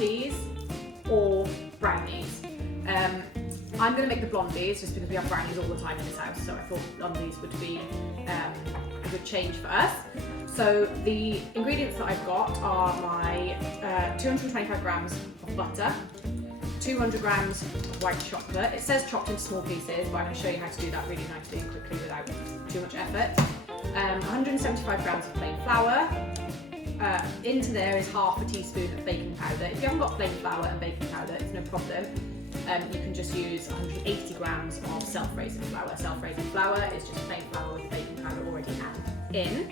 Blondies or Brownies. I'm going to make the Blondies just because we have brownies all the time in this house, so I thought Blondies would be a good change for us. So the ingredients that I've got are my 225 grams of butter, 200 grams of white chocolate. It says chopped into small pieces, but I'm going to show you how to do that really nicely and quickly without too much effort. 175 grams of plain flour. Into there is half a teaspoon of baking powder. If you haven't got plain flour and baking powder, it's no problem. You can just use 180 grams of self-raising flour. Self-raising flour is just plain flour with the baking powder already added in.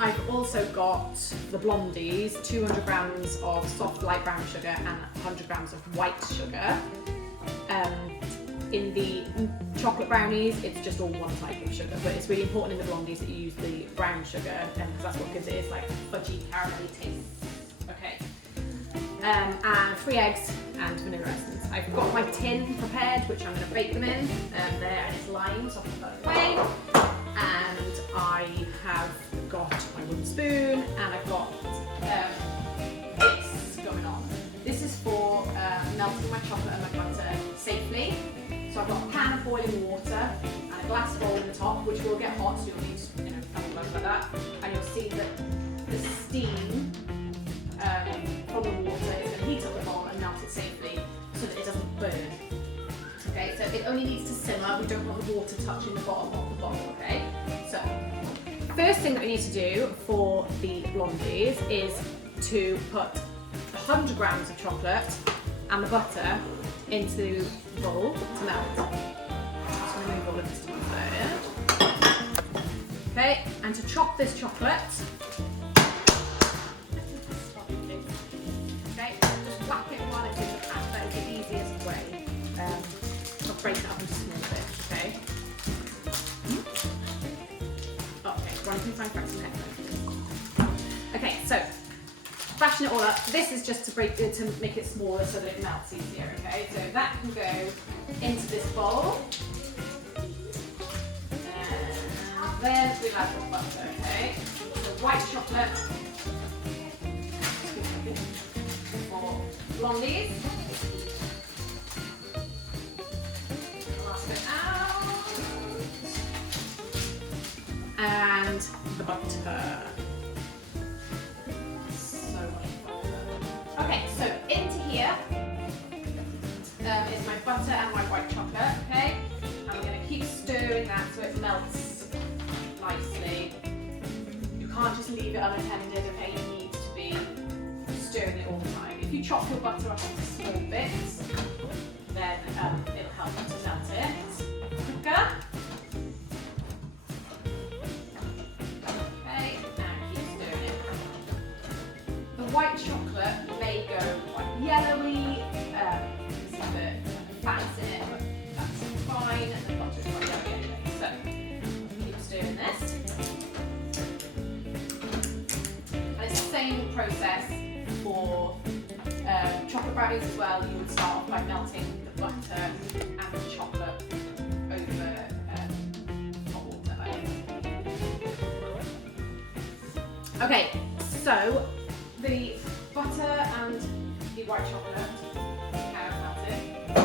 I've also got the Blondies, 200 grams of soft light brown sugar and 100 grams of white sugar. In the chocolate brownies, it's just all one type of sugar, but it's really important in the Blondies that you use the brown sugar because that's what gives it its like fudgy, caramelly taste. Okay. And 3 eggs and vanilla essence. I've got my tin prepared, which I'm going to bake them in there, and it's lined, so I'll put that away. And I have got my wooden spoon, and I've got this going on. This is for melting my chocolate and my butter safely. So I've got a pan of boiling water and a glass bowl in the top, which will get hot, so you'll need to, have like that. And you'll see that the steam from the water is going to heat up the bowl and melt it safely so that it doesn't burn. Okay, so it only needs to simmer. We don't want the water touching the bottom of the bottle, okay? So, first thing that we need to do for the Blondies is to put 100 grams of chocolate and the butter into the bowl to melt. So I'm going to move all of this to one side. Okay, and to chop this chocolate, okay, just whack it while it's in the pan. That is the easiest way. I'll break it up into small bits, okay? Okay, one thing I'm cracking some headphones. Okay, so bashing it all up. This is just to make it smaller so that it melts easier, okay? So that can go into this bowl. And then we'll add more butter, okay? So white chocolate for Blondies. Last bit out. And the butter. Okay, so into here is my butter and my white chocolate, okay? I'm going to keep stirring that so it melts nicely. You can't just leave it unattended, okay? You need to be stirring it all the time. If you chop your butter up into small bits, then it'll help you to melt it quicker. Okay, and keep stirring it. The white chocolate may go quite yellowy, you can see the fats in it, but that's fine, and the butter's quite yellowy anyway. So, keep stirring this. And it's the same process for chocolate brownies as well. You would start off by melting the butter and the chocolate over hot water. Okay, so the butter and the white chocolate melted. I'm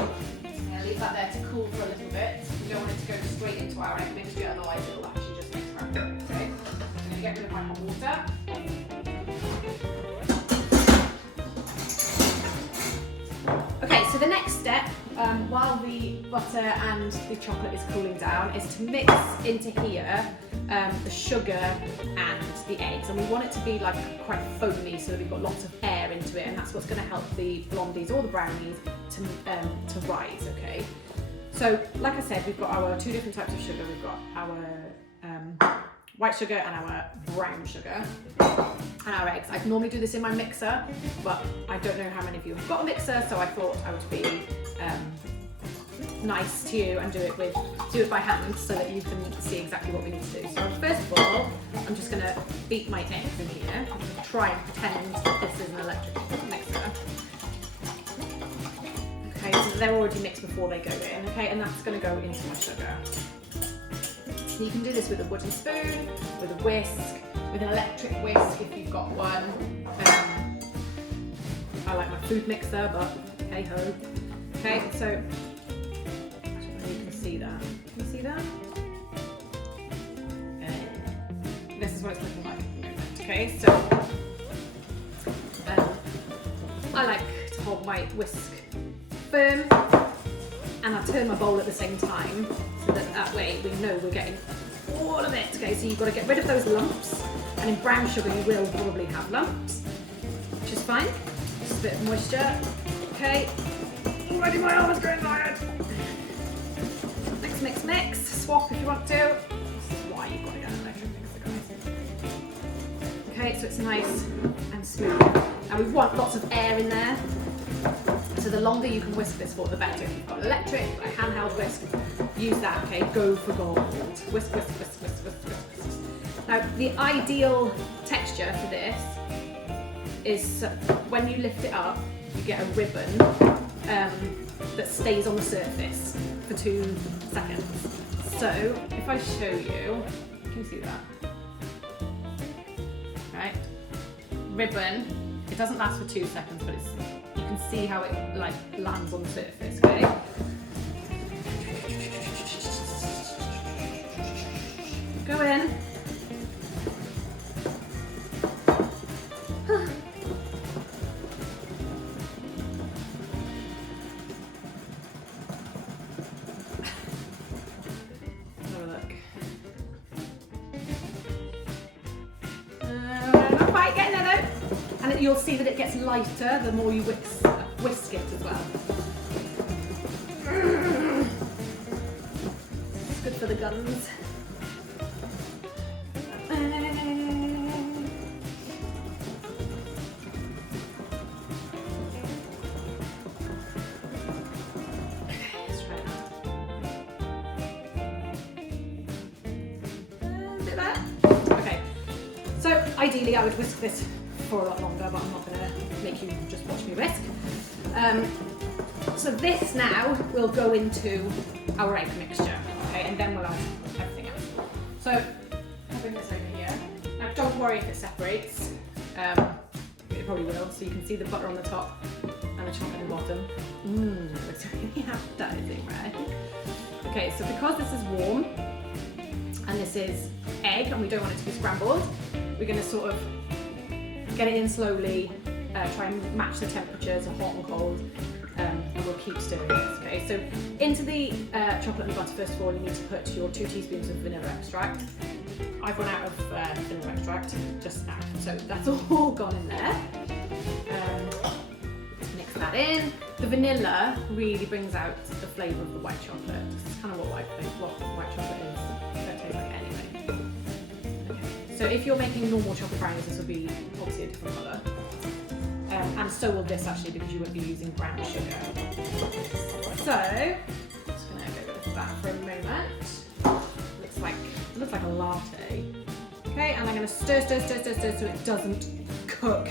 going to leave that there to cool for a little bit. We don't want it to go straight into our egg mixture, otherwise it will actually just make crackle. Okay? I'm going to get rid of my hot water. Okay, so the next step, while the butter and the chocolate is cooling down, is to mix into here the sugar and the eggs, and we want it to be like quite foamy so that we've got lots of air into it, and that's what's going to help the Blondies or the brownies to rise. Okay, so like I said, we've got our 2 different types of sugar. We've got our white sugar and our brown sugar and our eggs. I can normally do this in my mixer, but I don't know how many of you have got a mixer, so I thought I would be nice to you and do it by hand so that you can see exactly what we need to do. So first of all, I'm just going to beat my eggs in here. I'm going to try and pretend that this is an electric mixer. Okay, so they're already mixed before they go in, okay, and that's going to go into my sugar. So you can do this with a wooden spoon, with a whisk, with an electric whisk if you've got one. I like my food mixer, but hey ho. Okay, so actually, you can see that. Can you see that? This is what it's looking like. Okay, so I like to hold my whisk firm, and I turn my bowl at the same time, so that way we know we're getting all of it. Okay, so you've got to get rid of those lumps, and in brown sugar you will probably have lumps, which is fine. Just a bit of moisture. Okay, already my arm is going tired. Mix, mix, mix. Swap if you want to. This is why you've got to get an electric mixer, guys. Okay, so it's nice and smooth. And we want lots of air in there. So the longer you can whisk this for, the better. If you've got electric, like handheld whisk, use that, okay? Go for gold. Whisk, whisk, whisk, whisk, whisk, whisk. Now, the ideal texture for this is when you lift it up, you get a ribbon that stays on the surface for 2 seconds. So, if I show you, can you see that? Right? Ribbon, it doesn't last for 2 seconds, but you can see how it like lands on the surface, okay? Go in. Have a look. Not quite getting there though. And you'll see that it gets lighter the more you whisk it as well. It's good for the guns. Let's try that. Okay, so ideally I would whisk this for a lot longer, but I'm not going to make you just watch me whisk. So this now will go into our egg mixture, okay, and then we'll add everything else. So I'll bring this over here. Now don't worry if it separates, it probably will, so you can see the butter on the top and the chocolate on the bottom. It looks really appetizing, right? Okay, so because this is warm and this is egg and we don't want it to be scrambled, we're going to sort of get it in slowly, try and match the temperatures of hot and cold, and we'll keep stirring this, okay? So into the chocolate and butter, first of all, you need to put your 2 teaspoons of vanilla extract. I've run out of vanilla extract just now, so that's all gone in there. Mix that in. The vanilla really brings out the flavour of the white chocolate. It's kind of what white chocolate is. It tastes like anyway. Okay. So if you're making normal chocolate brownies, this will be obviously a different colour. And so will this actually, because you won't be using brown sugar. So, I'm just going to get rid of that for a moment. Looks like a latte. Okay, and I'm going to stir so it doesn't cook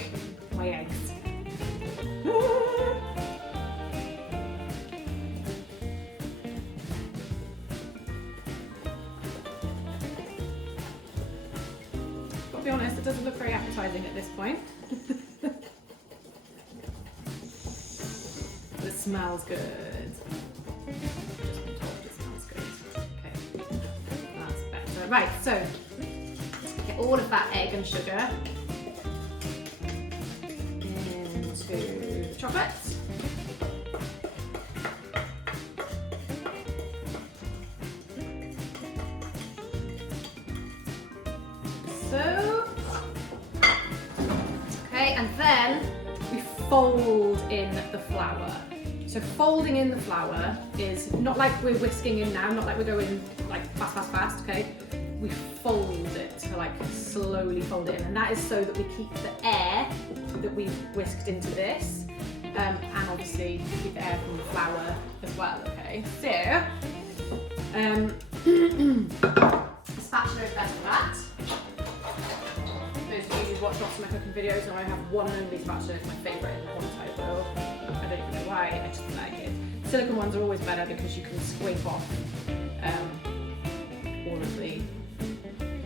my eggs. Got to be honest, it doesn't look very appetizing at this point. It smells good. Just on top, it smells good. Okay, that's better. Right, so get all of that egg and sugar into the chocolate. So, okay, and then we fold in the flour. So folding in the flour is not like we're whisking in now, not like we're going like fast, okay? We fold it, so like slowly fold it in, and that is so that we keep the air that we've whisked into this, and obviously keep the air from the flour as well, okay? So, spatula is best for that. Those of you who've watched lots of my cooking videos know I have one and only spatula. It's my favourite in the whole entire world. I don't even know why, I just like it. Silicone ones are always better because you can scrape off all of the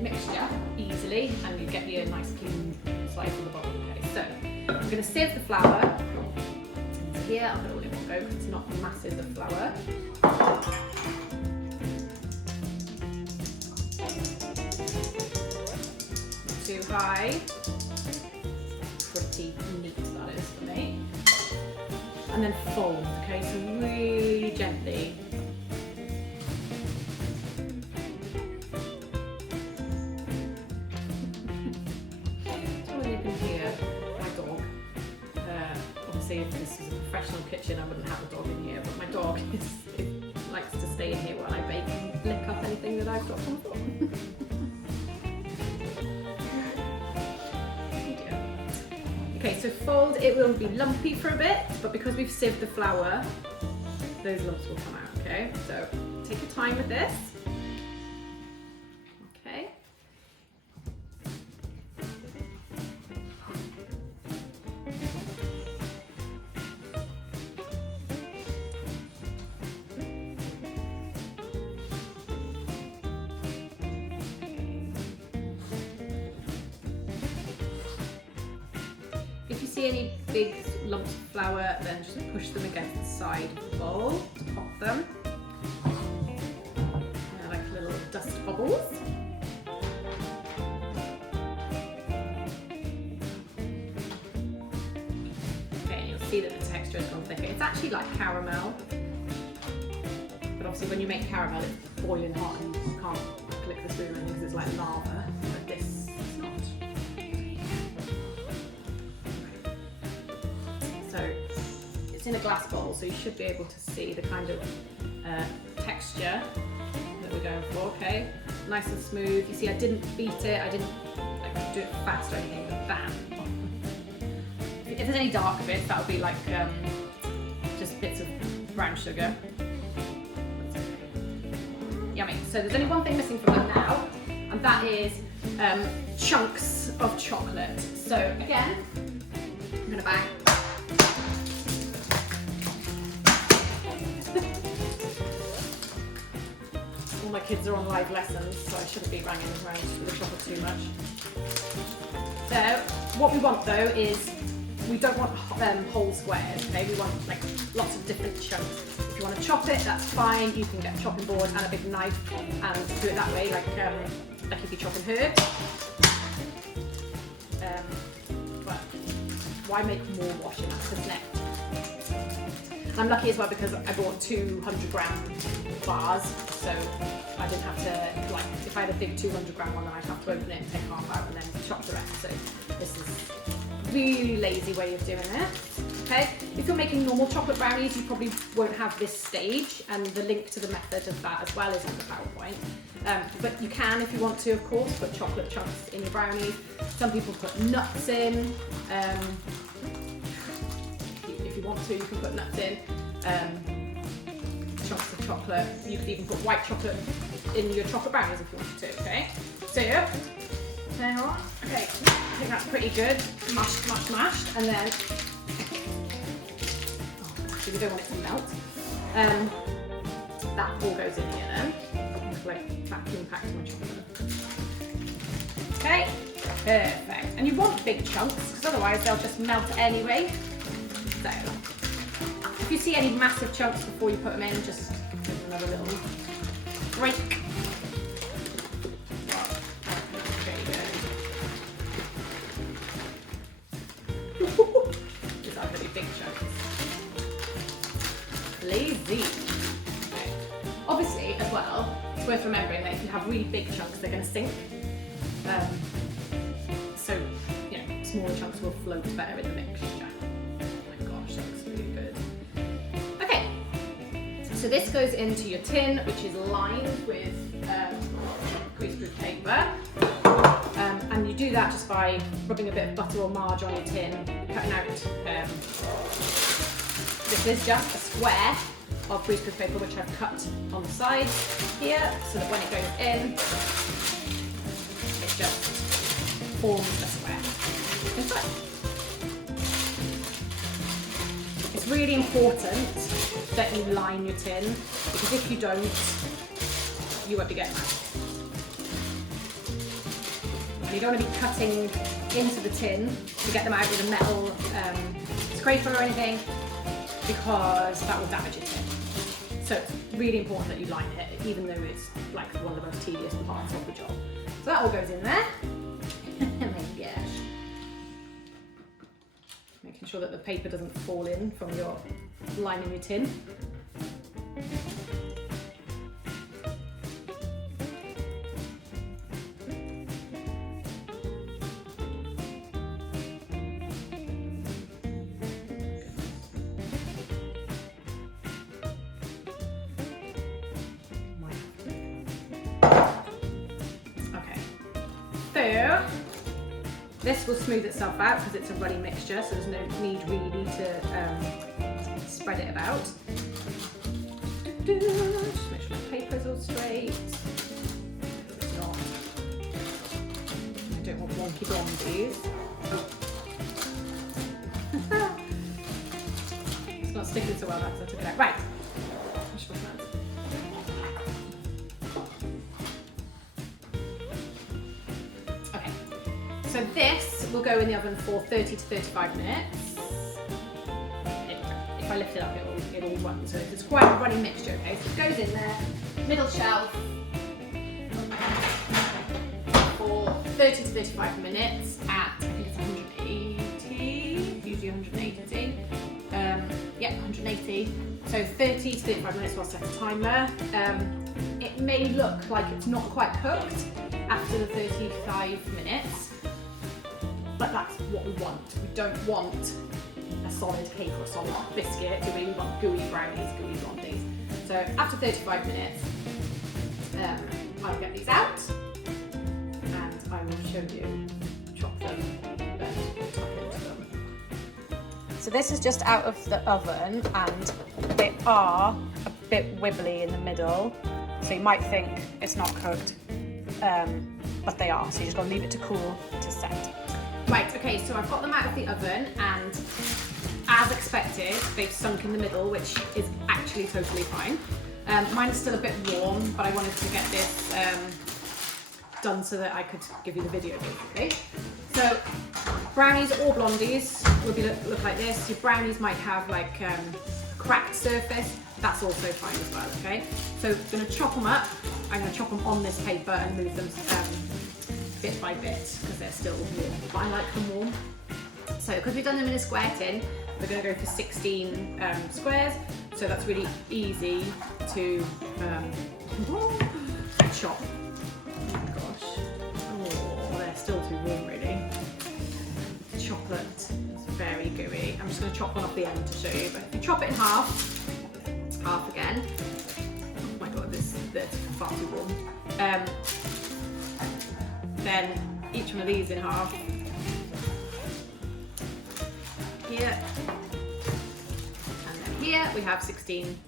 mixture easily and you get your nice clean slice of the bowl. Okay, so going to sieve the flour into here. I'll put it all in one go because it's not massive, the flour. Not too high. Pretty neat that is for me. And then fold, okay, so really gently. If this is a professional kitchen, I wouldn't have a dog in here, but my dog likes to stay in here while I bake and lick up anything that I've dropped on the floor. Okay, so fold, it will be lumpy for a bit, but because we've sieved the flour, those lumps will come out, okay? So take your time with this. Okay. If you see any big lumps of flour, then just push them against the side of the bowl to pop them. They're like little dust bubbles. Okay, you'll see that the texture has gone thicker. It's actually like caramel, but obviously when you make caramel, it's boiling hot and you can't click the spoon because it's like lava. But this is not. So it's in a glass bowl, so you should be able to see the kind of texture that we're going for, okay? Nice and smooth. You see I didn't beat it, I didn't do it fast or anything, but bam. If there's any darker bits, that would be like just bits of brown sugar. Yummy. So there's only one thing missing from that now, and that is chunks of chocolate. So again, I'm gonna bang. All my kids are on live lessons, so I shouldn't be banging around with the chocolate too much. So what we want though is, we don't want whole squares, okay? We want like lots of different chunks. If you want to chop it, that's fine. You can get a chopping board and a big knife and do it that way, like if you're chopping herbs. But why make more washing? That's the next. I'm lucky as well because I bought 200-gram bars, so I didn't have to, like, if I had a big 200-gram one, then I'd have to open it and take half out and then chop the rest. So this is a really lazy way of doing it. Okay, if you're making normal chocolate brownies, you probably won't have this stage, and the link to the method of that as well is on the PowerPoint. But you can, if you want to, of course, put chocolate chunks in your brownies. Some people put nuts in. If you want to, you can put nuts in. Chunks of chocolate. You could even put white chocolate in your chocolate brownies if you wanted to. Okay. So yeah. Okay. I think that's pretty good. Mashed, mashed, mashed, and then. We don't want it to melt. That all goes in here then. Like vacuum packed my chocolate. Okay, perfect. And you want big chunks because otherwise they'll just melt anyway. So, if you see any massive chunks before you put them in, just give them another little break. These are really big chunks. Lazy. Okay. Obviously, as well, it's worth remembering that if you have really big chunks, they're going to sink. So, you know, smaller chunks will float better in the mixture. Oh my gosh, that looks really good. Okay, so this goes into your tin, which is lined with greaseproof paper. And you do that just by rubbing a bit of butter or marge on your tin, cutting out. This is just a square of greaseproof paper which I've cut on the sides here, so that when it goes in, it just forms a square inside. It's really important that you line your tin, because if you don't, you won't be getting that. And you don't want to be cutting into the tin to get them out with a metal scraper or anything, because that will damage your tin. So it's really important that you line it, even though it's like one of the most tedious parts of the job. So that all goes in there. And then, yeah, making sure that the paper doesn't fall in from your lining your tin. So this will smooth itself out because it's a runny mixture, so there's no need really to spread it about. Just make sure the paper's all straight. It's not. I don't want wonky blondies. It's not sticking so well, that's I took it out. Right. Wash my hands. So this will go in the oven for 30 to 35 minutes. If I lift it up, it all runs. So it's quite a runny mixture, okay? So it goes in there, middle shelf, for 30 to 35 minutes at, I think it's 180, usually 180. Yeah, 180. So 30 to 35 minutes while I set a timer. It may look like it's not quite cooked after the 35 minutes. But that's what we want. We don't want a solid cake or a solid biscuit. We really want gooey brownies, gooey blondies. So after 35 minutes, I'll get these out and I will show you, chop them, then tuck into them. So this is just out of the oven and they are a bit wibbly in the middle. So you might think it's not cooked, but they are. So you just gotta leave it to cool to set. Right, okay, so I've got them out of the oven and as expected, they've sunk in the middle, which is actually totally fine. Mine is still a bit warm, but I wanted to get this done so that I could give you the video basically. So brownies or blondies will look like this. Your brownies might have like cracked surface. That's also fine as well, okay? So I'm gonna chop them up. I'm gonna chop them on this paper and move them bit by bit because they're still warm, but I like them warm. So because we've done them in a square tin, we're going to go for 16 squares, so that's really easy to chop. Oh my gosh, oh, they're still too warm really. The chocolate is very gooey. I'm just going to chop one off the end to show you, but if you chop it in half again, oh my god, they're far too warm. Then each one of these in half. Here. And then here we have 16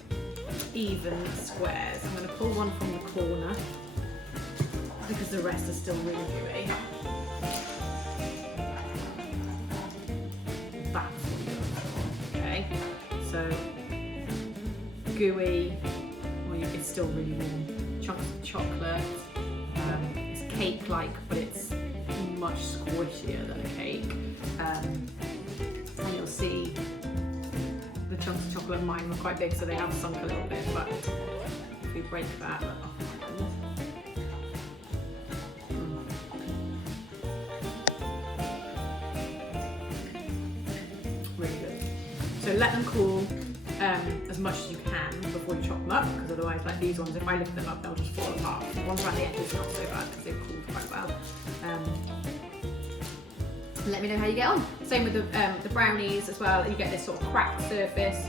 even squares. I'm going to pull one from the corner because the rest are still really gooey. That's what you want. Okay, so gooey, well, it's still really warm. Chunks of chocolate. Cake-like, but it's much squishier than a cake. And you'll see the chunks of chocolate in mine were quite big, so they have sunk a little bit, but if we break that, oh my goodness. Really good. So let them cool as much as you can before you chop them up, because otherwise, like these ones, if I lift them up, they'll just fall apart. The ones around the edges are not so bad because they've cooled quite well. Let me know how you get on. Same with the brownies as well. You get this sort of cracked surface,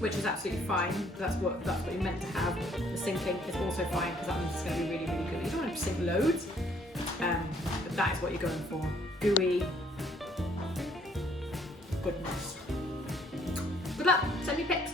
which is absolutely fine. That's what you're meant to have. The sinking is also fine because that means it's going to be really, really good. You don't want to sink loads, but that is what you're going for. Gooey goodness. Good luck. Send me pics.